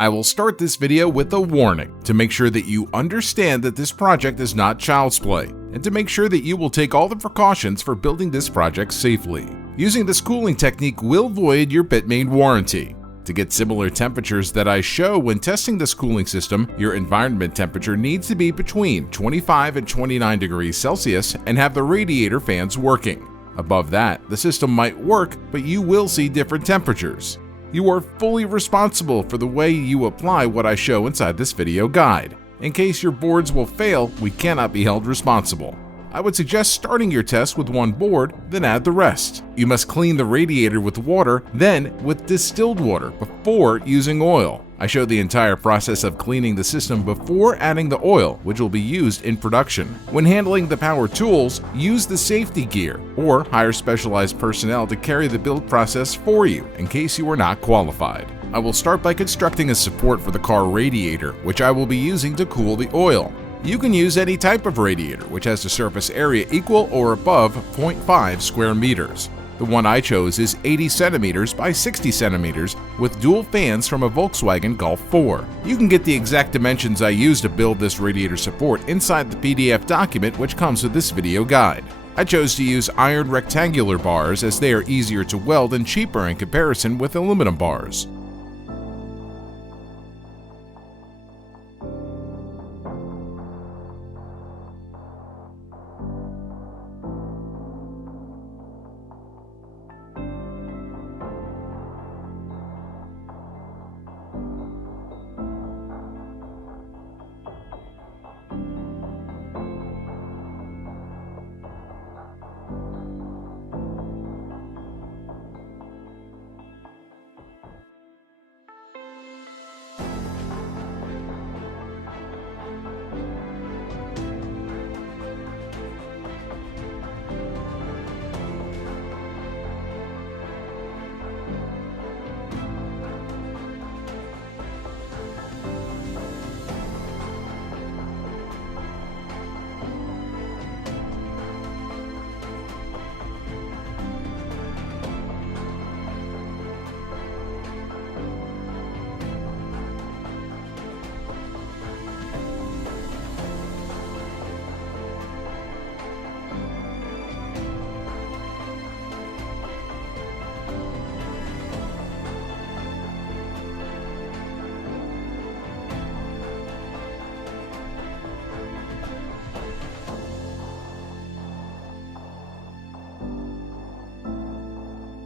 I will start this video with a warning to make sure that you understand that this project is not child's play, and to make sure that you will take all the precautions for building this project safely. Using this cooling technique will void your Bitmain warranty. To get similar temperatures that I show when testing this cooling system, your environment temperature needs to be between 25 and 29 degrees Celsius and have the radiator fans working. Above that, the system might work, but you will see different temperatures. You are fully responsible for the way you apply what I show inside this video guide. In case your boards will fail, we cannot be held responsible. I would suggest starting your test with one board, then add the rest. You must clean the radiator with water, then with distilled water before using oil. I show the entire process of cleaning the system before adding the oil, which will be used in production. When handling the power tools, use the safety gear or hire specialized personnel to carry the build process for you in case you are not qualified. I will start by constructing a support for the car radiator, which I will be using to cool the oil. You can use any type of radiator which has a surface area equal or above 0.5 square meters. The one I chose is 80 centimeters by 60 centimeters with dual fans from a Volkswagen Golf 4. You can get the exact dimensions I used to build this radiator support inside the PDF document which comes with this video guide. I chose to use iron rectangular bars as they are easier to weld and cheaper in comparison with aluminum bars.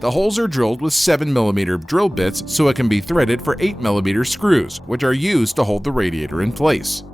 The holes are drilled with 7mm drill bits so it can be threaded for 8mm screws, which are used to hold the radiator in place.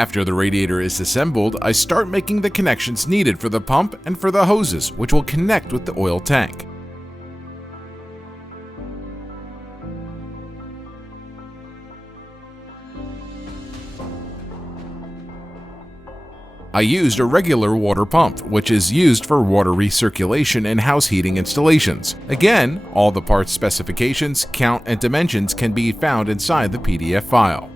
After the radiator is assembled, I start making the connections needed for the pump and for the hoses, which will connect with the oil tank. I used a regular water pump, which is used for water recirculation and house heating installations. Again, all the parts specifications, count, and dimensions can be found inside the PDF file.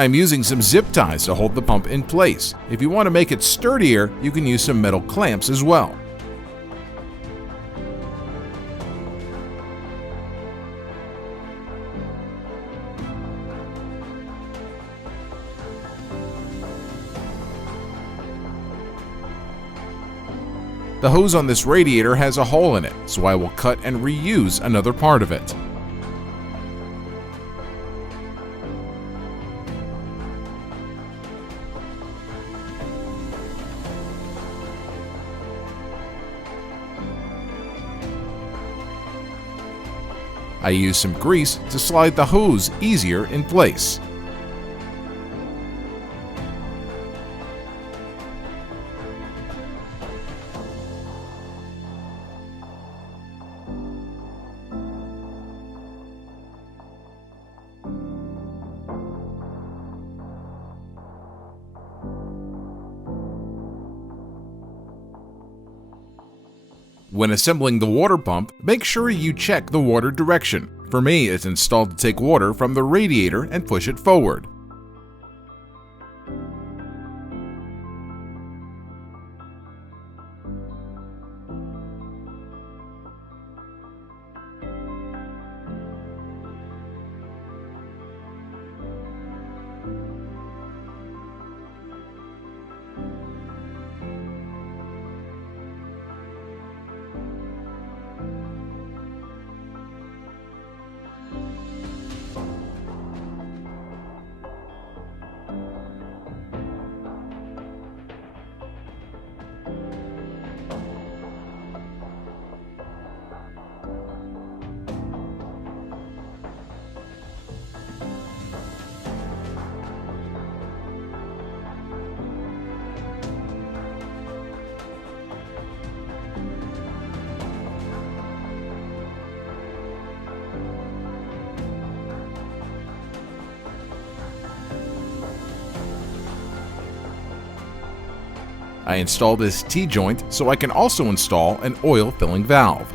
I'm using some zip ties to hold the pump in place. If you want to make it sturdier, you can use some metal clamps as well. The hose on this radiator has a hole in it, so I will cut and reuse another part of it. I use some grease to slide the hose easier in place. When assembling the water pump, make sure you check the water direction. For me, it's installed to take water from the radiator and push it forward. I install this T-joint so I can also install an oil filling valve.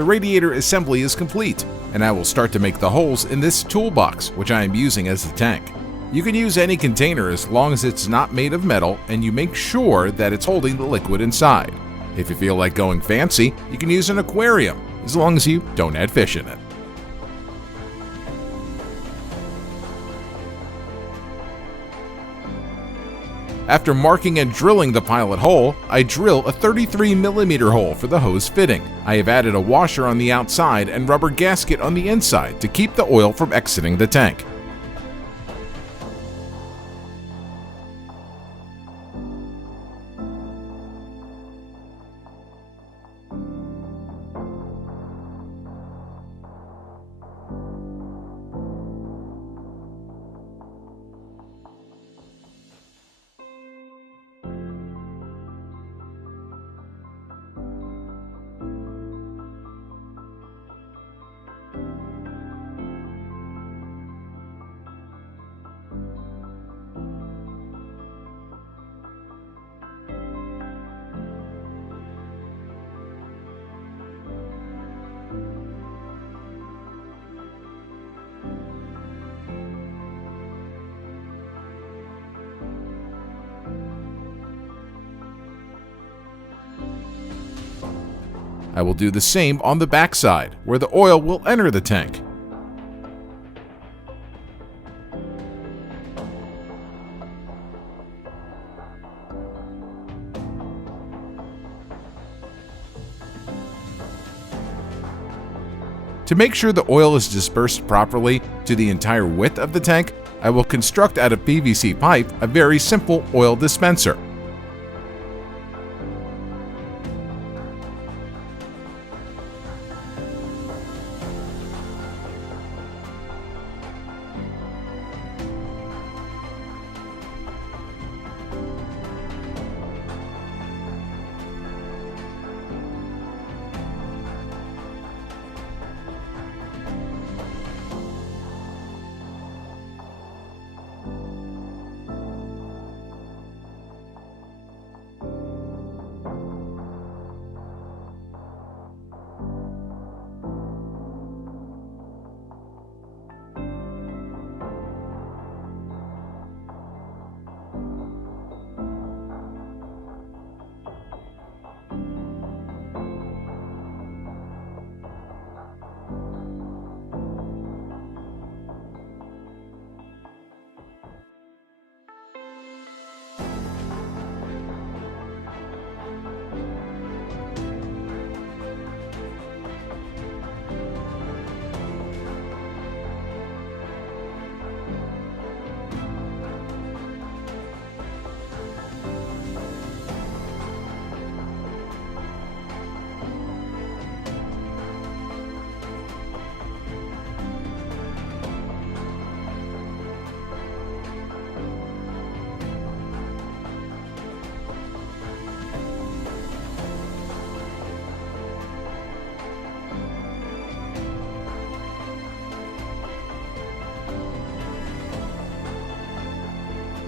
The radiator assembly is complete, and I will start to make the holes in this toolbox, which I am using as the tank. You can use any container as long as it's not made of metal and you make sure that it's holding the liquid inside. If you feel like going fancy, you can use an aquarium, as long as you don't add fish in it. After marking and drilling the pilot hole, I drill a 33mm hole for the hose fitting. I have added a washer on the outside and rubber gasket on the inside to keep the oil from exiting the tank. I will do the same on the backside, where the oil will enter the tank. To make sure the oil is dispersed properly to the entire width of the tank, I will construct out of PVC pipe a very simple oil dispenser.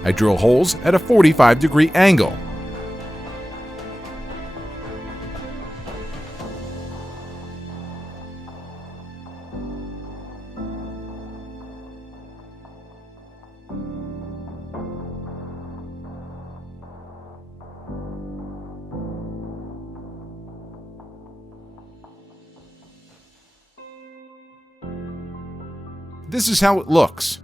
I drill holes at a 45-degree angle. This is how it looks.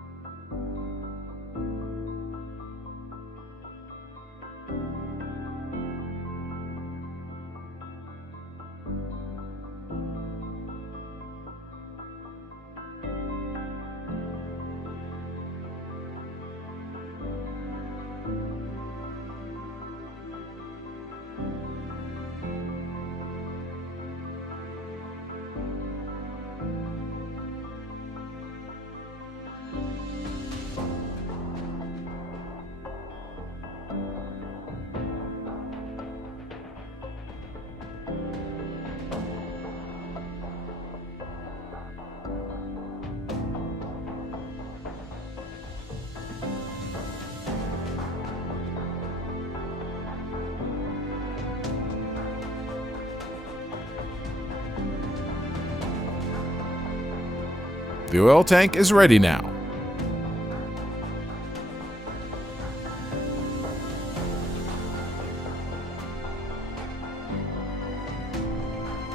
The oil tank is ready now.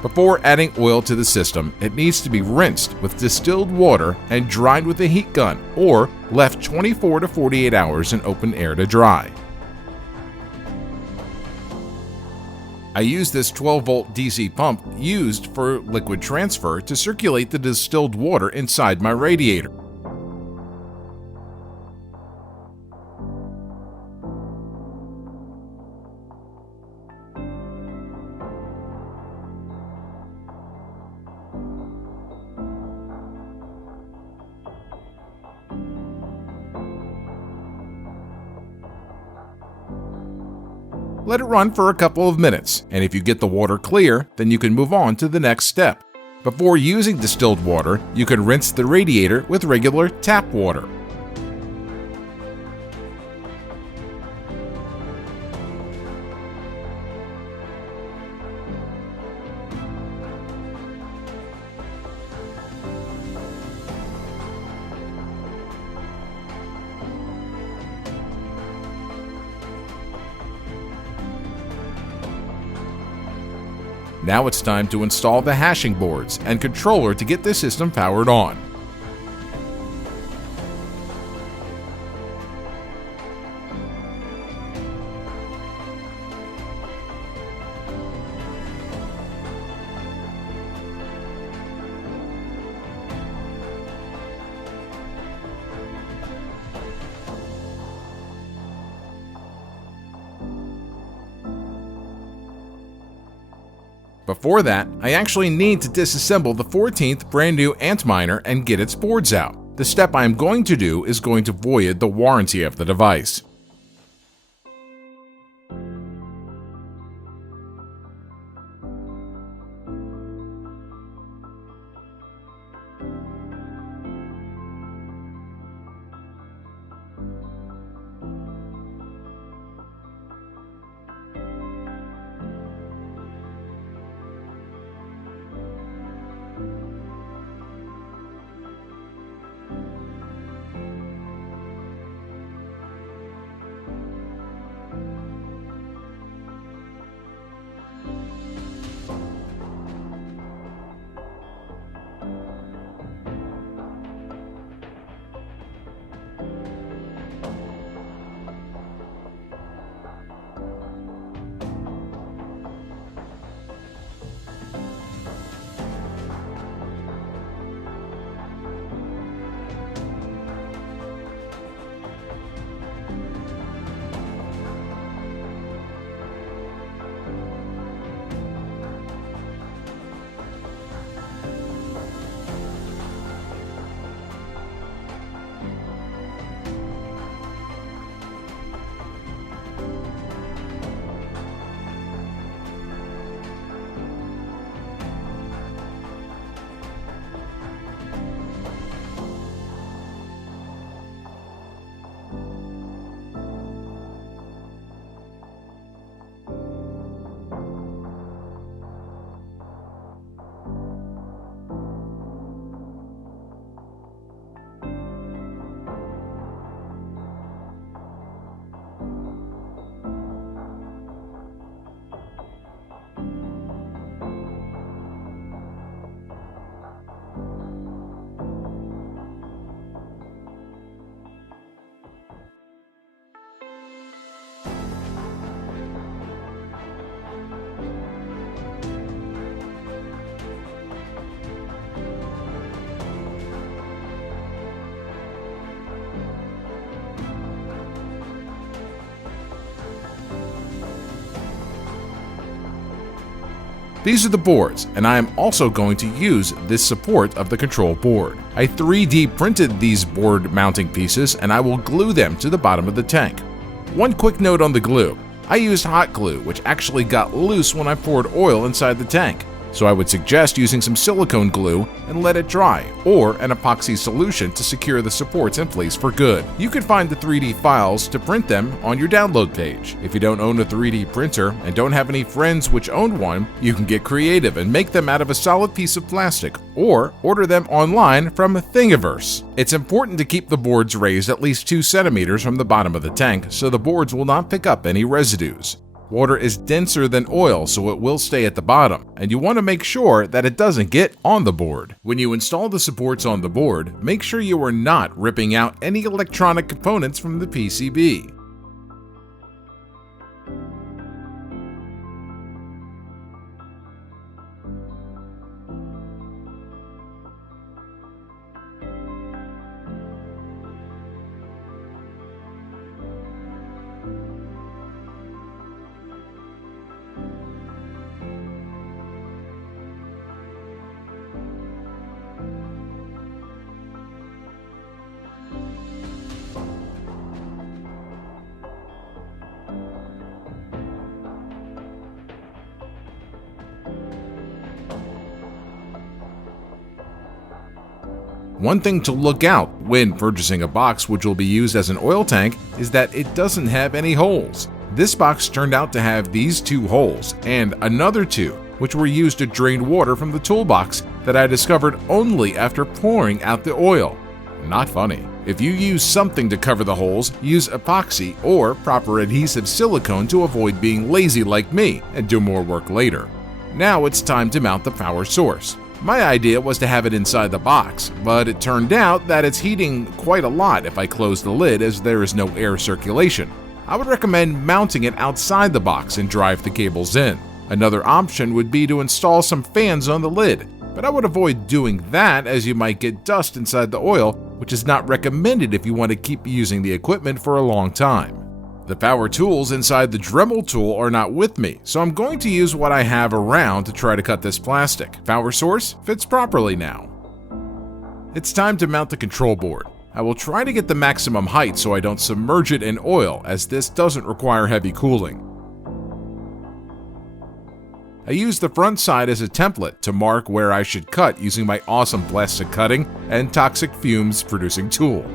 Before adding oil to the system, it needs to be rinsed with distilled water and dried with a heat gun, or left 24 to 48 hours in open air to dry. I use this 12-volt DC pump used for liquid transfer to circulate the distilled water inside my radiator. Let it run for a couple of minutes, and if you get the water clear, then you can move on to the next step. Before using distilled water, you can rinse the radiator with regular tap water. Now it's time to install the hashing boards and controller to get the system powered on. Before that, I actually need to disassemble the 14th brand new Antminer and get its boards out. The step I am going to do is going to void the warranty of the device. These are the boards, and I am also going to use this support of the control board. I 3D printed these board mounting pieces, and I will glue them to the bottom of the tank. One quick note on the glue. I used hot glue, which actually got loose when I poured oil inside the tank, so I would suggest using some silicone glue and let it dry, or an epoxy solution to secure the supports in place for good. You can find the 3D files to print them on your download page. If you don't own a 3D printer and don't have any friends which own one, you can get creative and make them out of a solid piece of plastic, or order them online from Thingiverse. It's important to keep the boards raised at least 2 centimeters from the bottom of the tank so the boards will not pick up any residues. Water is denser than oil, so it will stay at the bottom, and you want to make sure that it doesn't get on the board. When you install the supports on the board, make sure you are not ripping out any electronic components from the PCB. One thing to look out when purchasing a box which will be used as an oil tank is that it doesn't have any holes. This box turned out to have these 2 holes and another 2, which were used to drain water from the toolbox that I discovered only after pouring out the oil. Not funny. If you use something to cover the holes, use epoxy or proper adhesive silicone to avoid being lazy like me and do more work later. Now it's time to mount the power source. My idea was to have it inside the box, but it turned out that it's heating quite a lot if I close the lid as there is no air circulation. I would recommend mounting it outside the box and drive the cables in. Another option would be to install some fans on the lid, but I would avoid doing that as you might get dust inside the oil, which is not recommended if you want to keep using the equipment for a long time. The power tools inside the Dremel tool are not with me, so I'm going to use what I have around to try to cut this plastic. Power source fits properly now. It's time to mount the control board. I will try to get the maximum height so I don't submerge it in oil, as this doesn't require heavy cooling. I use the front side as a template to mark where I should cut using my awesome plastic cutting and toxic fumes producing tool.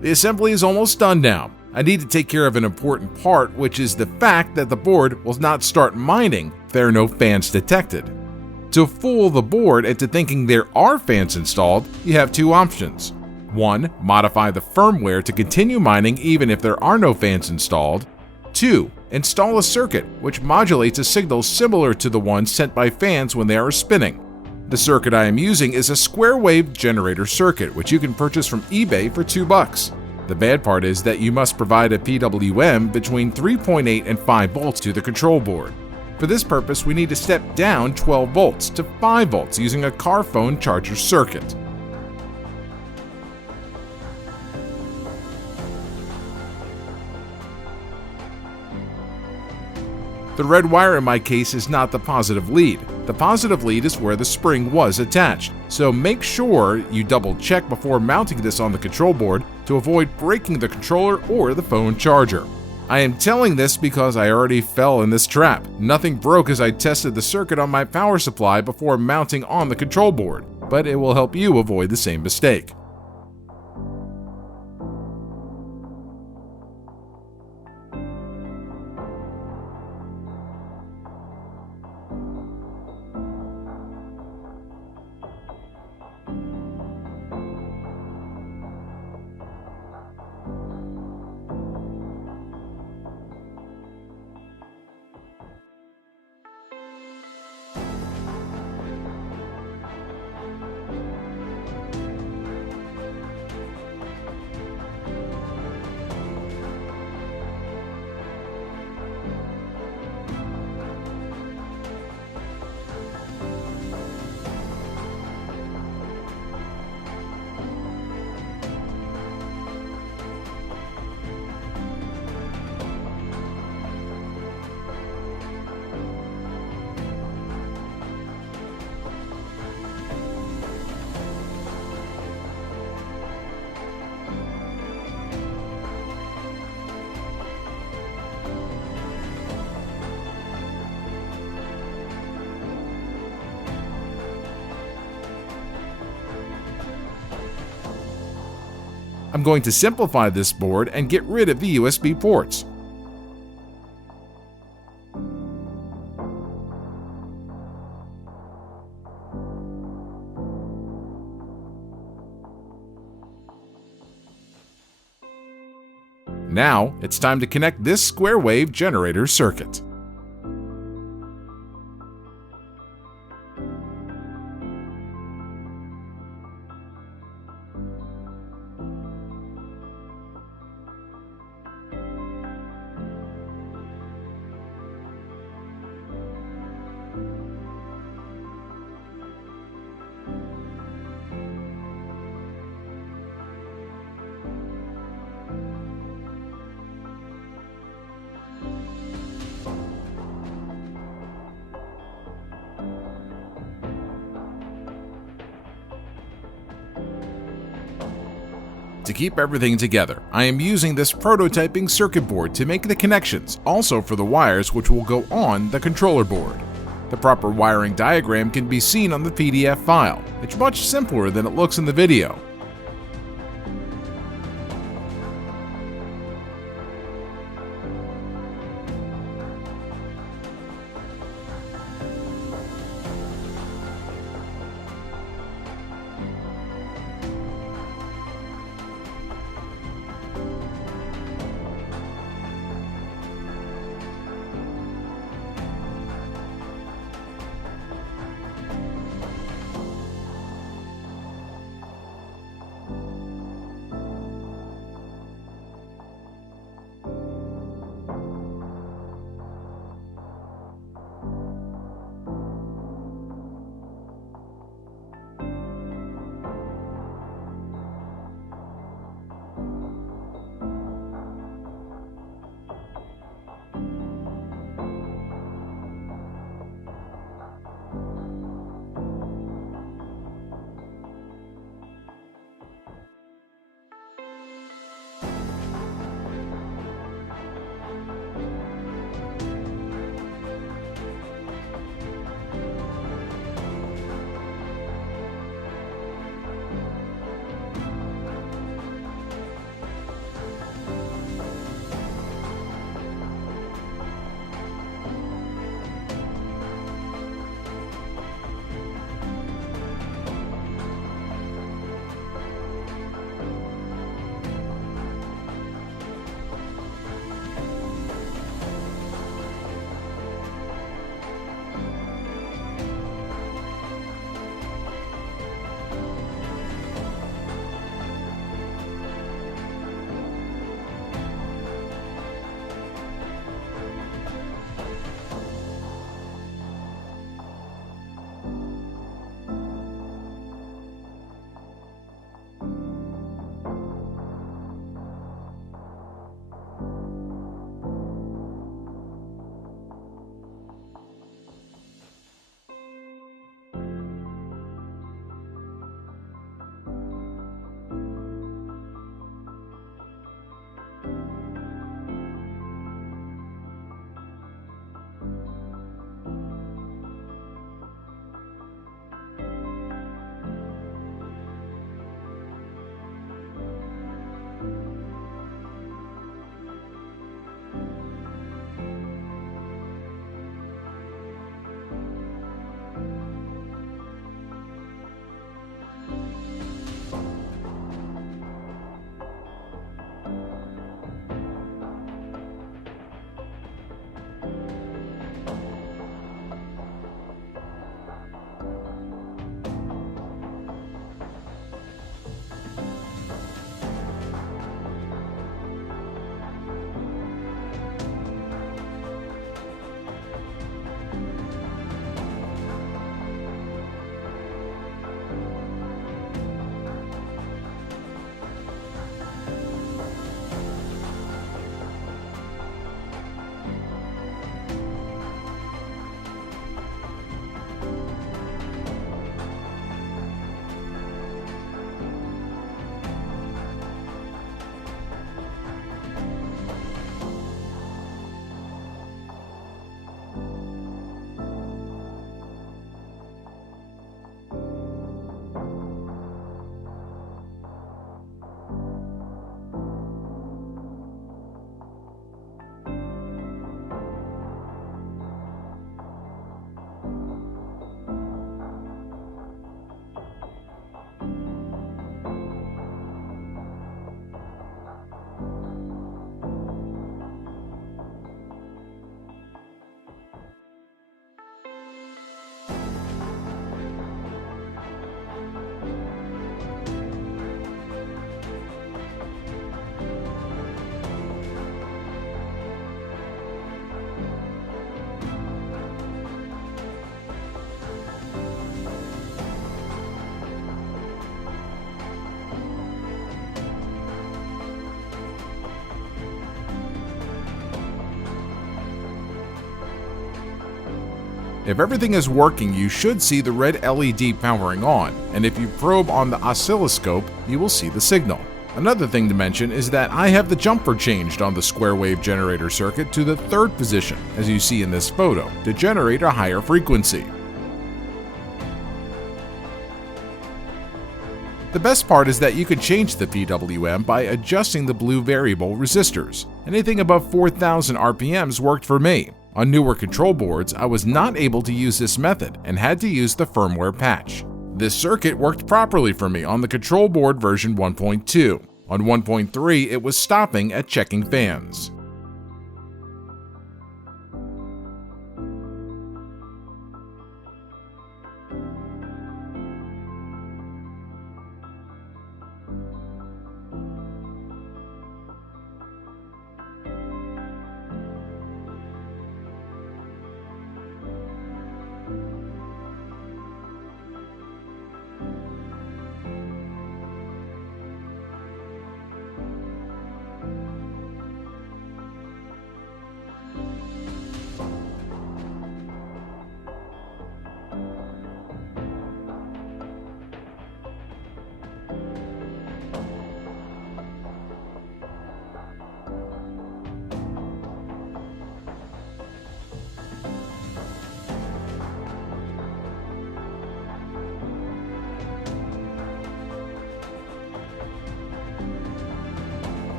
The assembly is almost done now. I need to take care of an important part, which is the fact that the board will not start mining if there are no fans detected. To fool the board into thinking there are fans installed, you have two options. 1. Modify the firmware to continue mining even if there are no fans installed. 2. Install a circuit which modulates a signal similar to the one sent by fans when they are spinning. The circuit I am using is a square wave generator circuit, which you can purchase from eBay for $2. The bad part is that you must provide a PWM between 3.8 and 5 volts to the control board. For this purpose, we need to step down 12 volts to 5 volts using a car phone charger circuit. The red wire in my case is not the positive lead. The positive lead is where the spring was attached, so make sure you double check before mounting this on the control board to avoid breaking the controller or the phone charger. I am telling this because I already fell in this trap. Nothing broke as I tested the circuit on my power supply before mounting on the control board, but it will help you avoid the same mistake. I'm going to simplify this board and get rid of the USB ports. Now, it's time to connect this square wave generator circuit. To keep everything together, I am using this prototyping circuit board to make the connections, also for the wires which will go on the controller board. The proper wiring diagram can be seen on the PDF file. It's much simpler than it looks in the video. If everything is working, you should see the red LED powering on, and if you probe on the oscilloscope, you will see the signal. Another thing to mention is that I have the jumper changed on the square wave generator circuit to the third position, as you see in this photo, to generate a higher frequency. The best part is that you can change the PWM by adjusting the blue variable resistors. Anything above 4,000 RPMs worked for me. On newer control boards, I was not able to use this method and had to use the firmware patch. This circuit worked properly for me on the control board version 1.2. On 1.3, it was stopping at checking fans.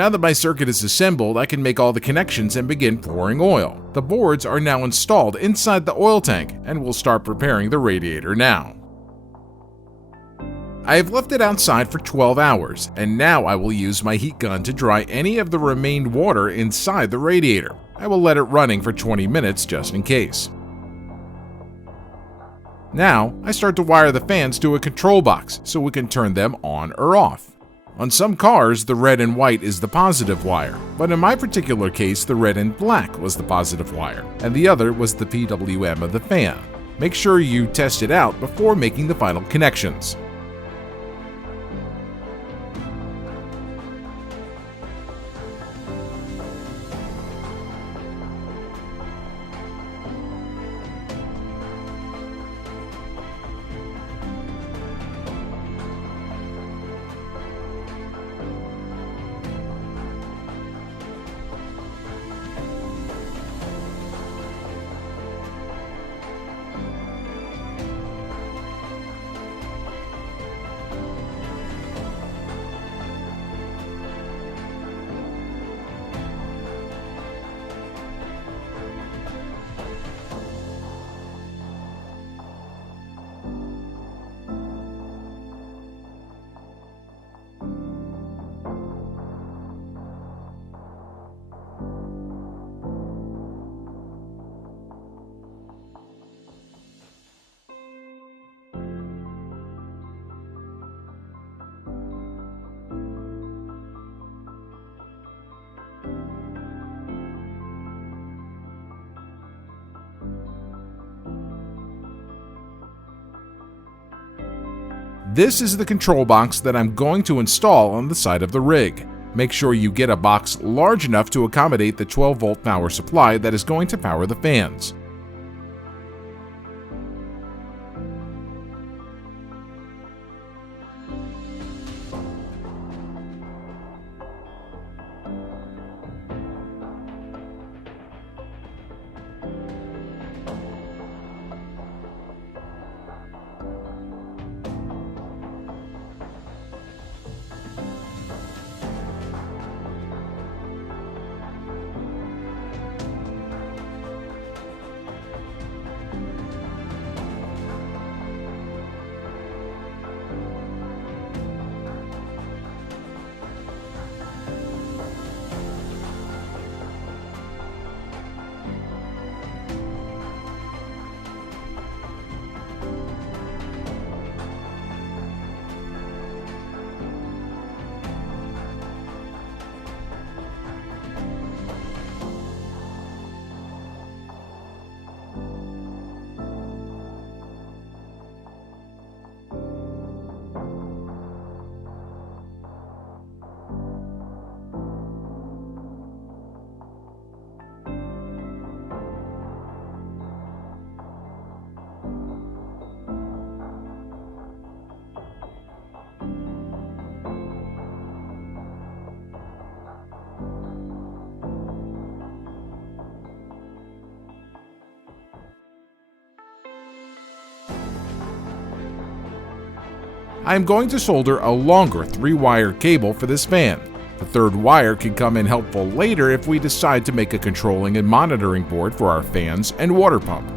Now that my circuit is assembled, I can make all the connections and begin pouring oil. The boards are now installed inside the oil tank, and we'll start preparing the radiator now. I have left it outside for 12 hours, and now I will use my heat gun to dry any of the remained water inside the radiator. I will let it running for 20 minutes just in case. Now, I start to wire the fans to a control box so we can turn them on or off. On some cars, the red and white is the positive wire, but in my particular case, the red and black was the positive wire, and the other was the PWM of the fan. Make sure you test it out before making the final connections. This is the control box that I'm going to install on the side of the rig. Make sure you get a box large enough to accommodate the 12-volt power supply that is going to power the fans. I am going to solder a longer 3-wire cable for this fan. The third wire can come in helpful later if we decide to make a controlling and monitoring board for our fans and water pump.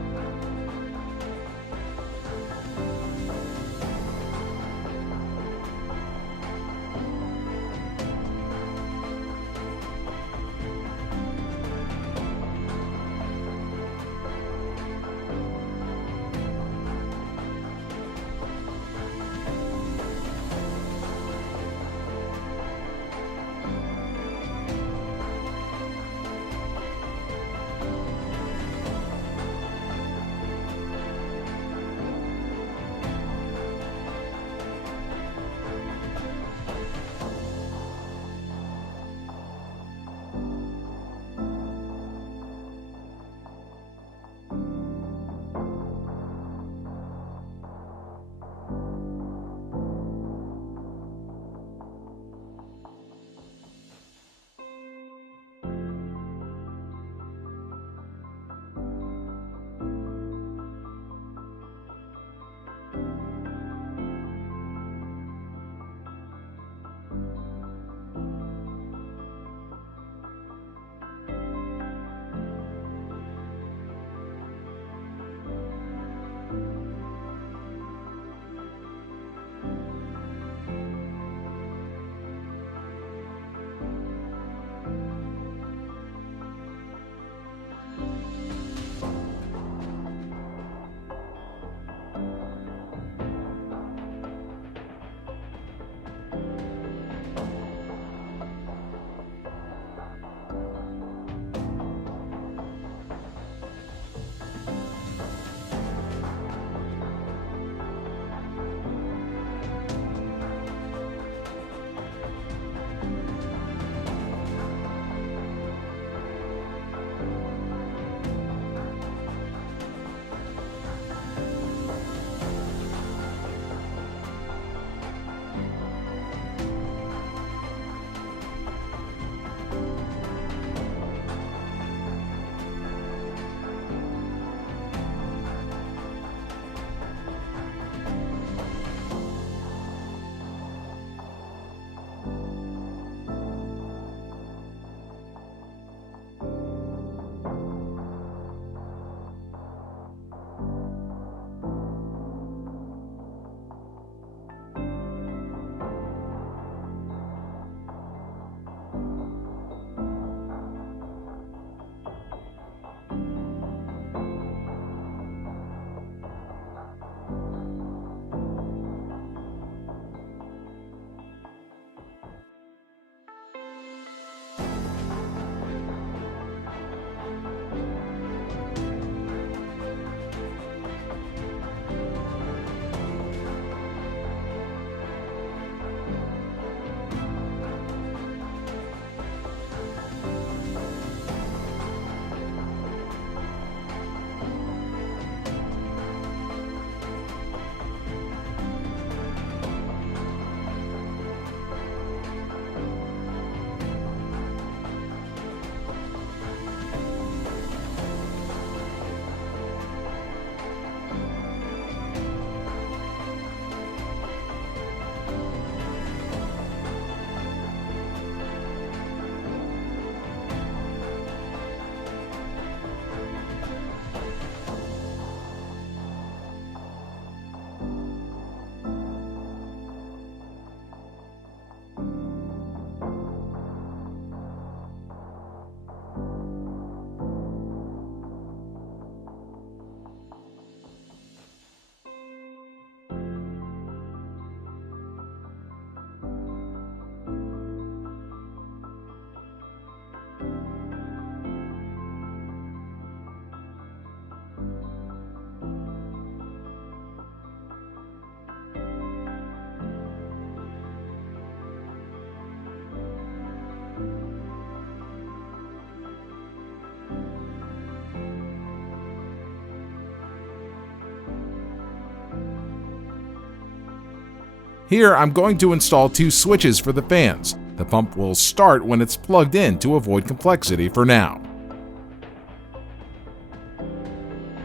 Here, I'm going to install 2 switches for the fans. The pump will start when it's plugged in to avoid complexity for now.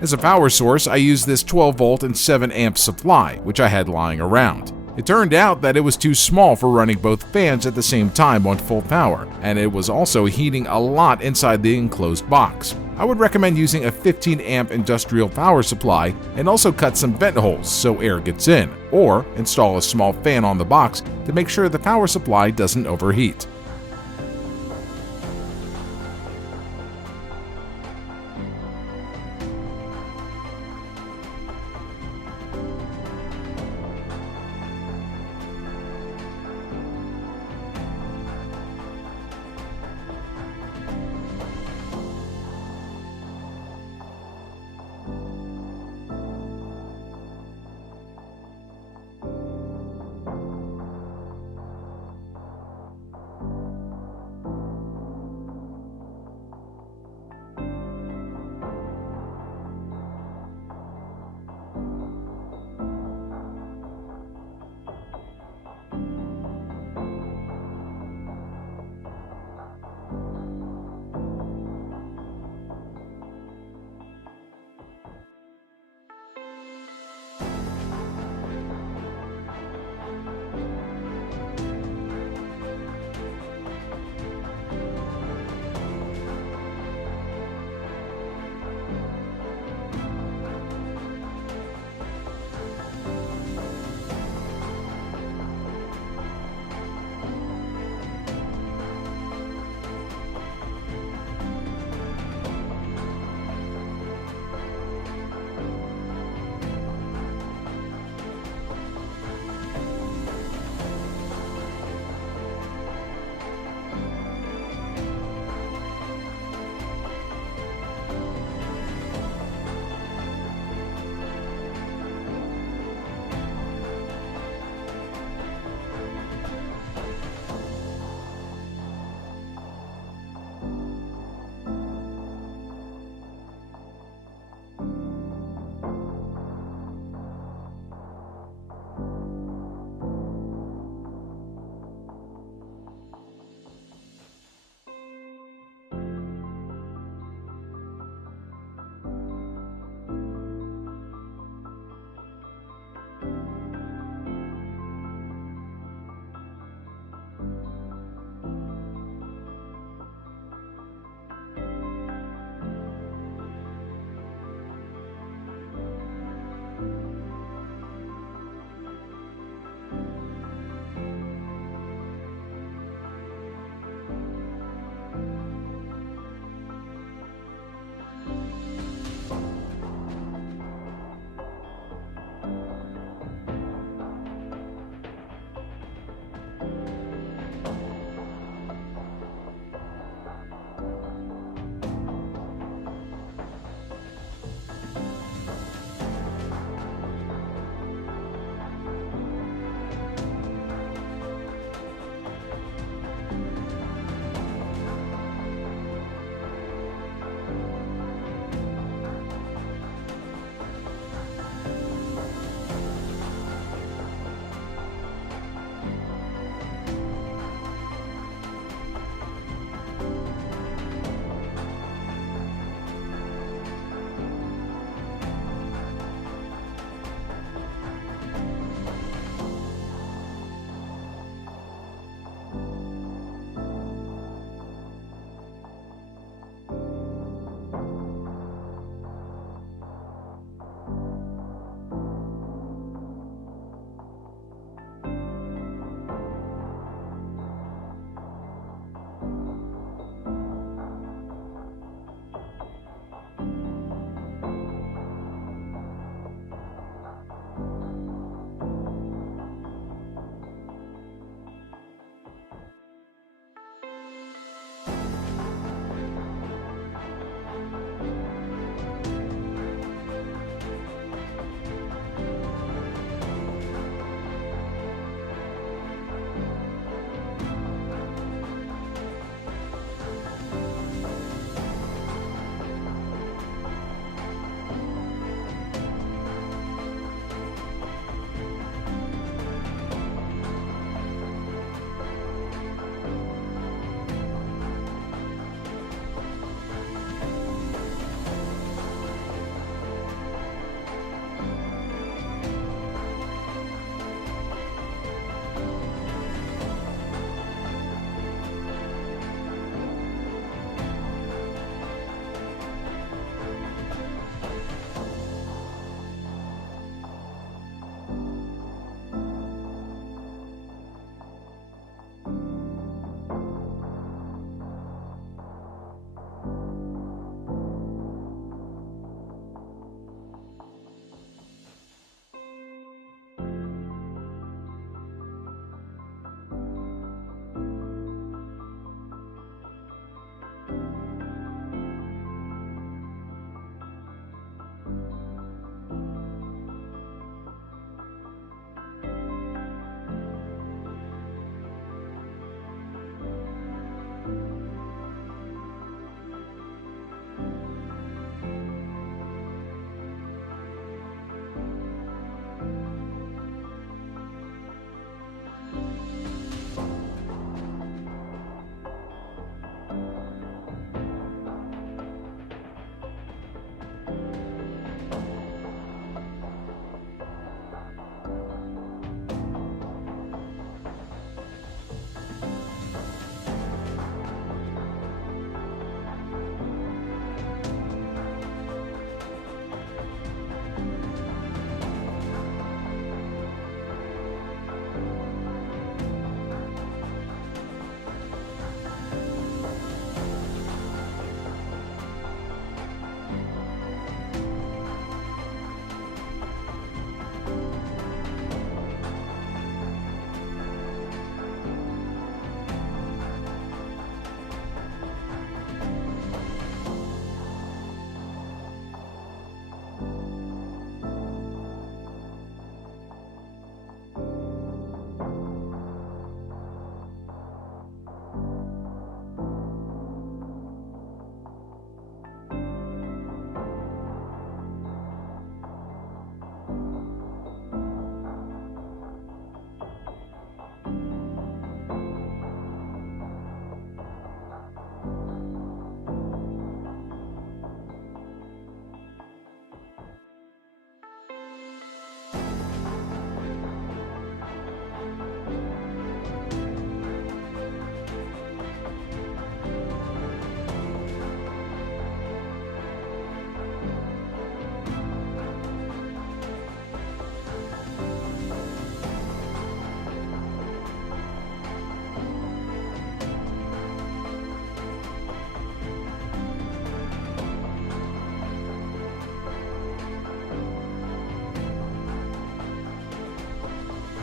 As a power source, I used this 12-volt and 7-amp supply, which I had lying around. It turned out that it was too small for running both fans at the same time on full power, and it was also heating a lot inside the enclosed box. I would recommend using a 15-amp industrial power supply and also cut some vent holes so air gets in, or install a small fan on the box to make sure the power supply doesn't overheat.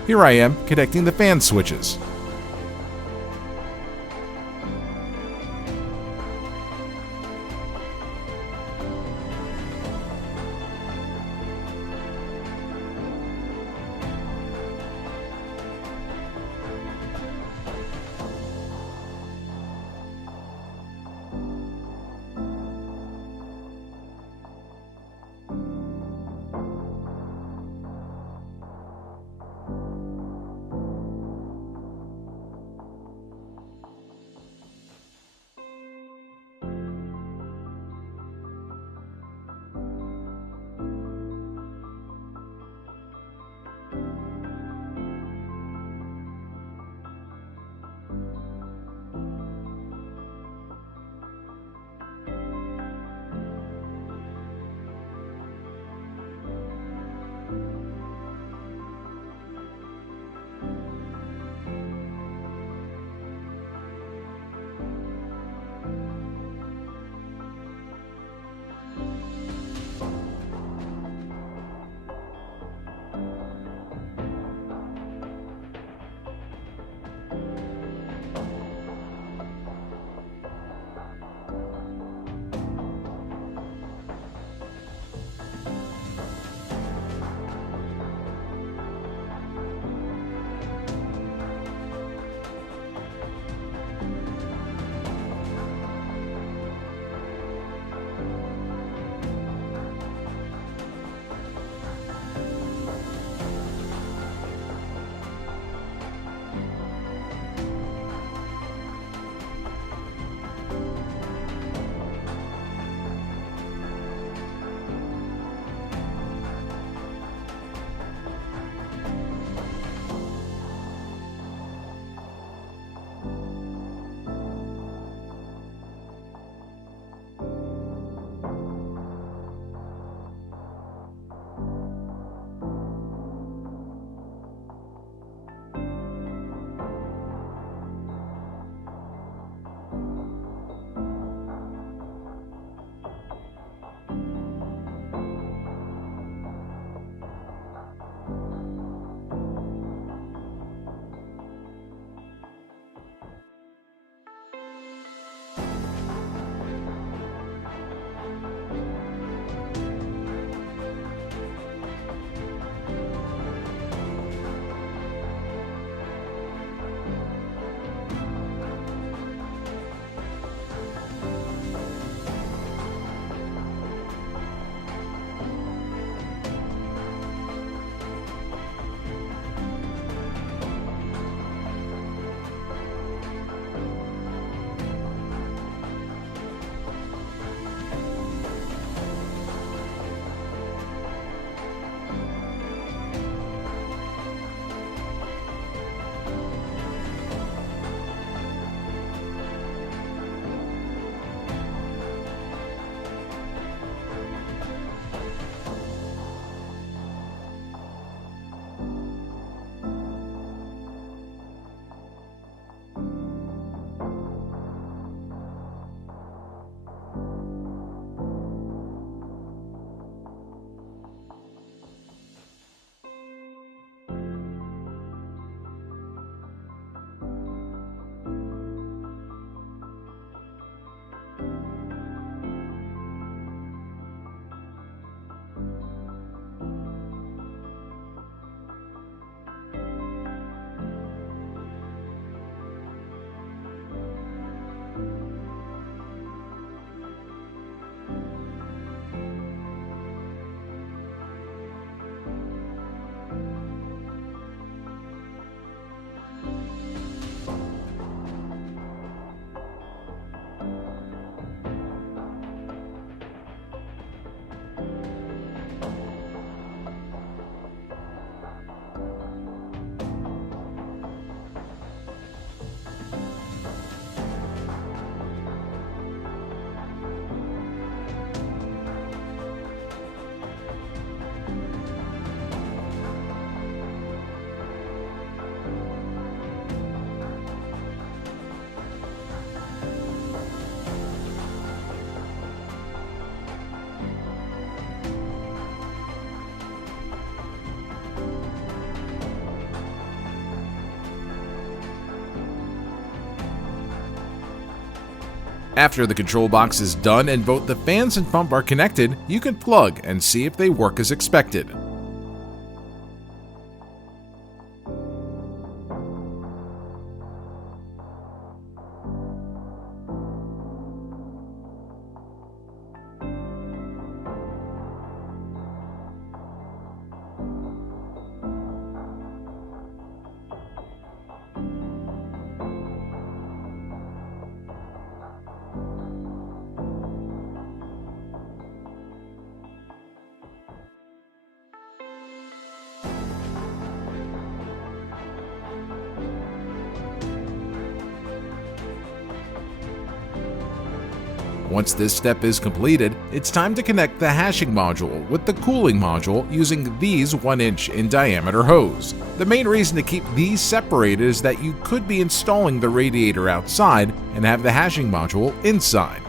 Here I am connecting the fan switches. After the control box is done and both the fans and pump are connected, you can plug and see if they work as expected. Once this step is completed, it's time to connect the hashing module with the cooling module using these 1-inch in diameter hose. The main reason to keep these separated is that you could be installing the radiator outside and have the hashing module inside.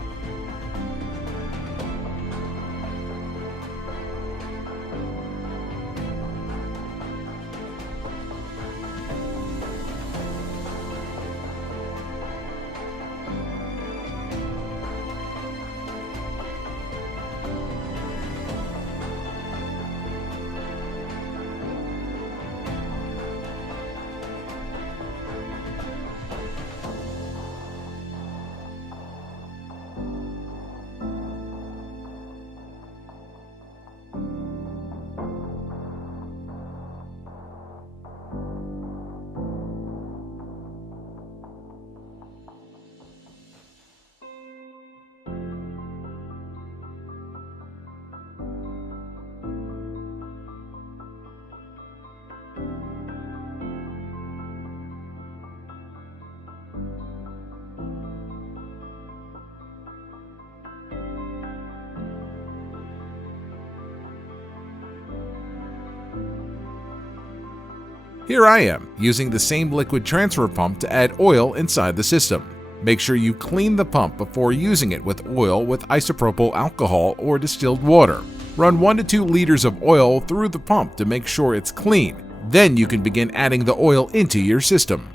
Here I am, using the same liquid transfer pump to add oil inside the system. Make sure you clean the pump before using it with oil with isopropyl alcohol or distilled water. Run 1 to 2 liters of oil through the pump to make sure it's clean. Then you can begin adding the oil into your system.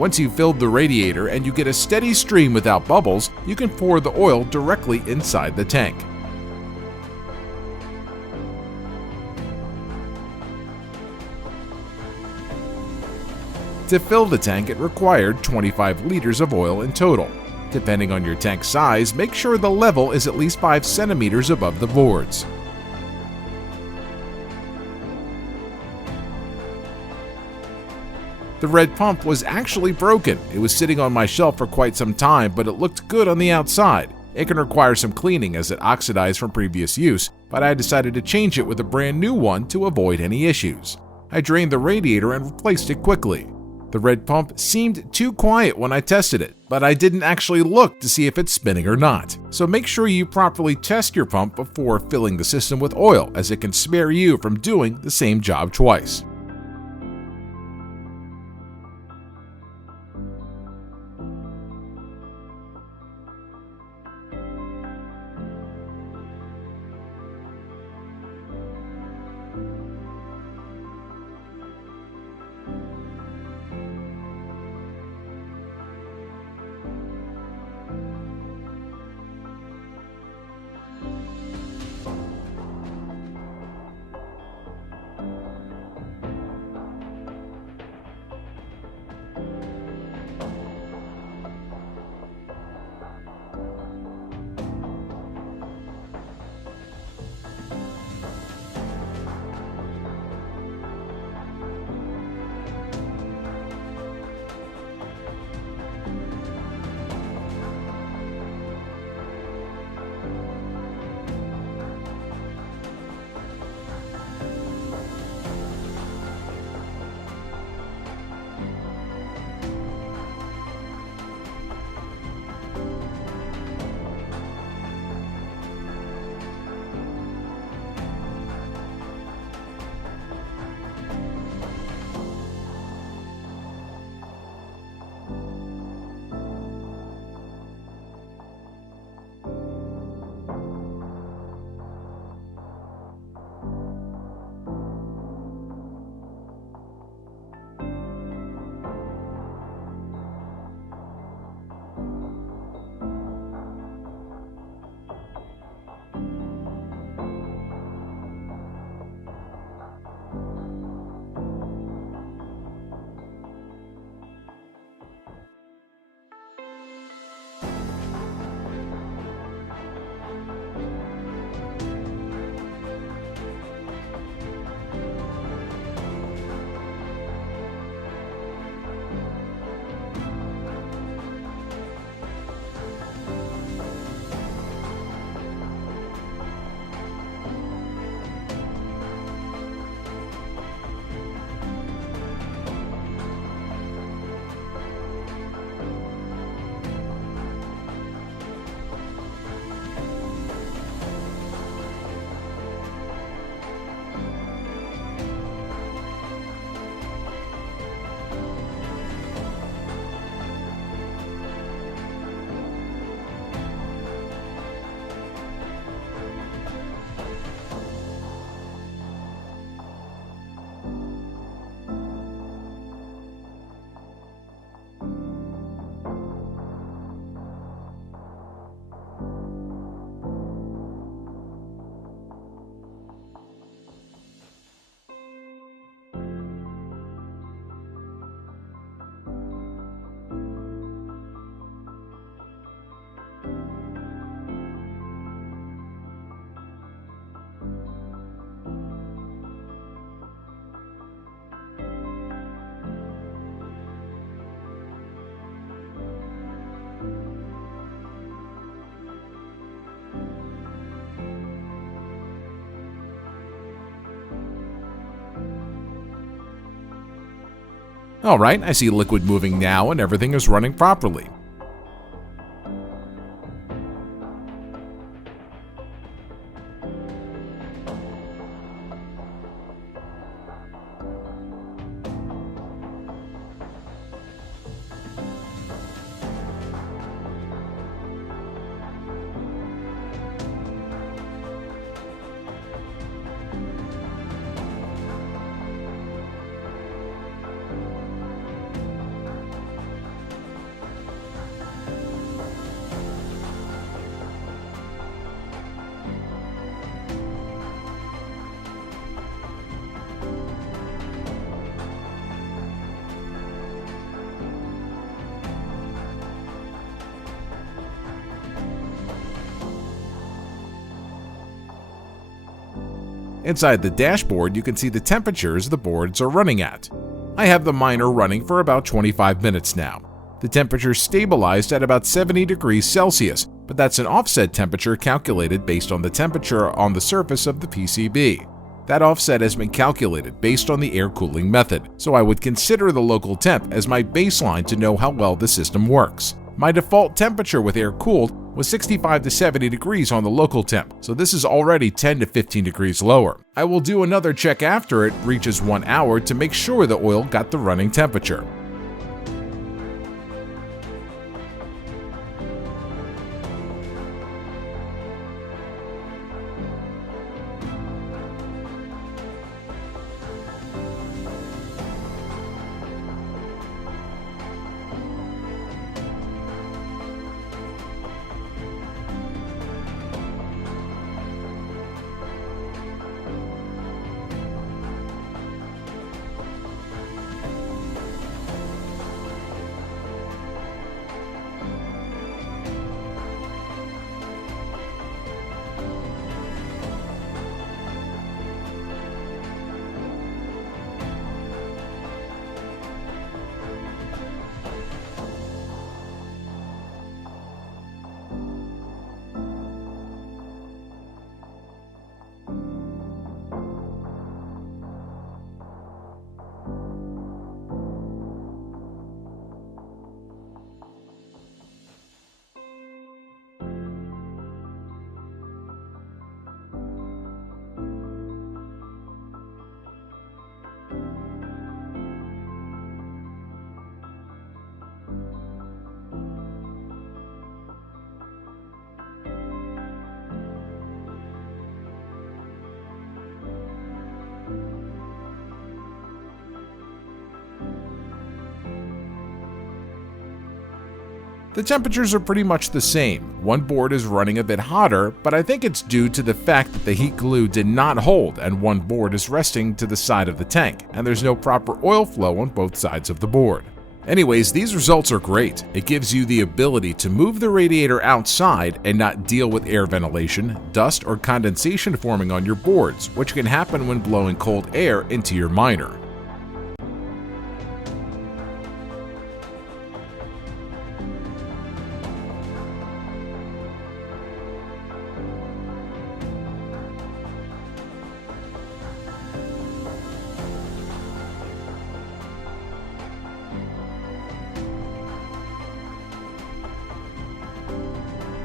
Once you've filled the radiator and you get a steady stream without bubbles, you can pour the oil directly inside the tank. To fill the tank, it required 25 liters of oil in total. Depending on your tank size, make sure the level is at least 5 centimeters above the boards. The red pump was actually broken. It was sitting on my shelf for quite some time, but it looked good on the outside. It can require some cleaning as it oxidized from previous use, but I decided to change it with a brand new one to avoid any issues. I drained the radiator and replaced it quickly. The red pump seemed too quiet when I tested it, but I didn't actually look to see if it's spinning or not. So make sure you properly test your pump before filling the system with oil, as it can spare you from doing the same job twice. Alright, I see liquid moving now and everything is running properly. Inside the dashboard, you can see the temperatures the boards are running at. I have the miner running for about 25 minutes now. The temperature stabilized at about 70 degrees Celsius, but that's an offset temperature calculated based on the temperature on the surface of the PCB. That offset has been calculated based on the air cooling method, so I would consider the local temp as my baseline to know how well the system works. My default temperature with air cooled was 65 to 70 degrees on the local temp, so this is already 10 to 15 degrees lower. I will do another check after it reaches 1 hour to make sure the oil got the running temperature. The temperatures are pretty much the same. One board is running a bit hotter, but I think it's due to the fact that the heat glue did not hold and one board is resting to the side of the tank, and there's no proper oil flow on both sides of the board. Anyways, these results are great. It gives you the ability to move the radiator outside and not deal with air ventilation, dust, or condensation forming on your boards, which can happen when blowing cold air into your miner.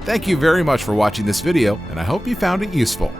Thank you very much for watching this video, and I hope you found it useful.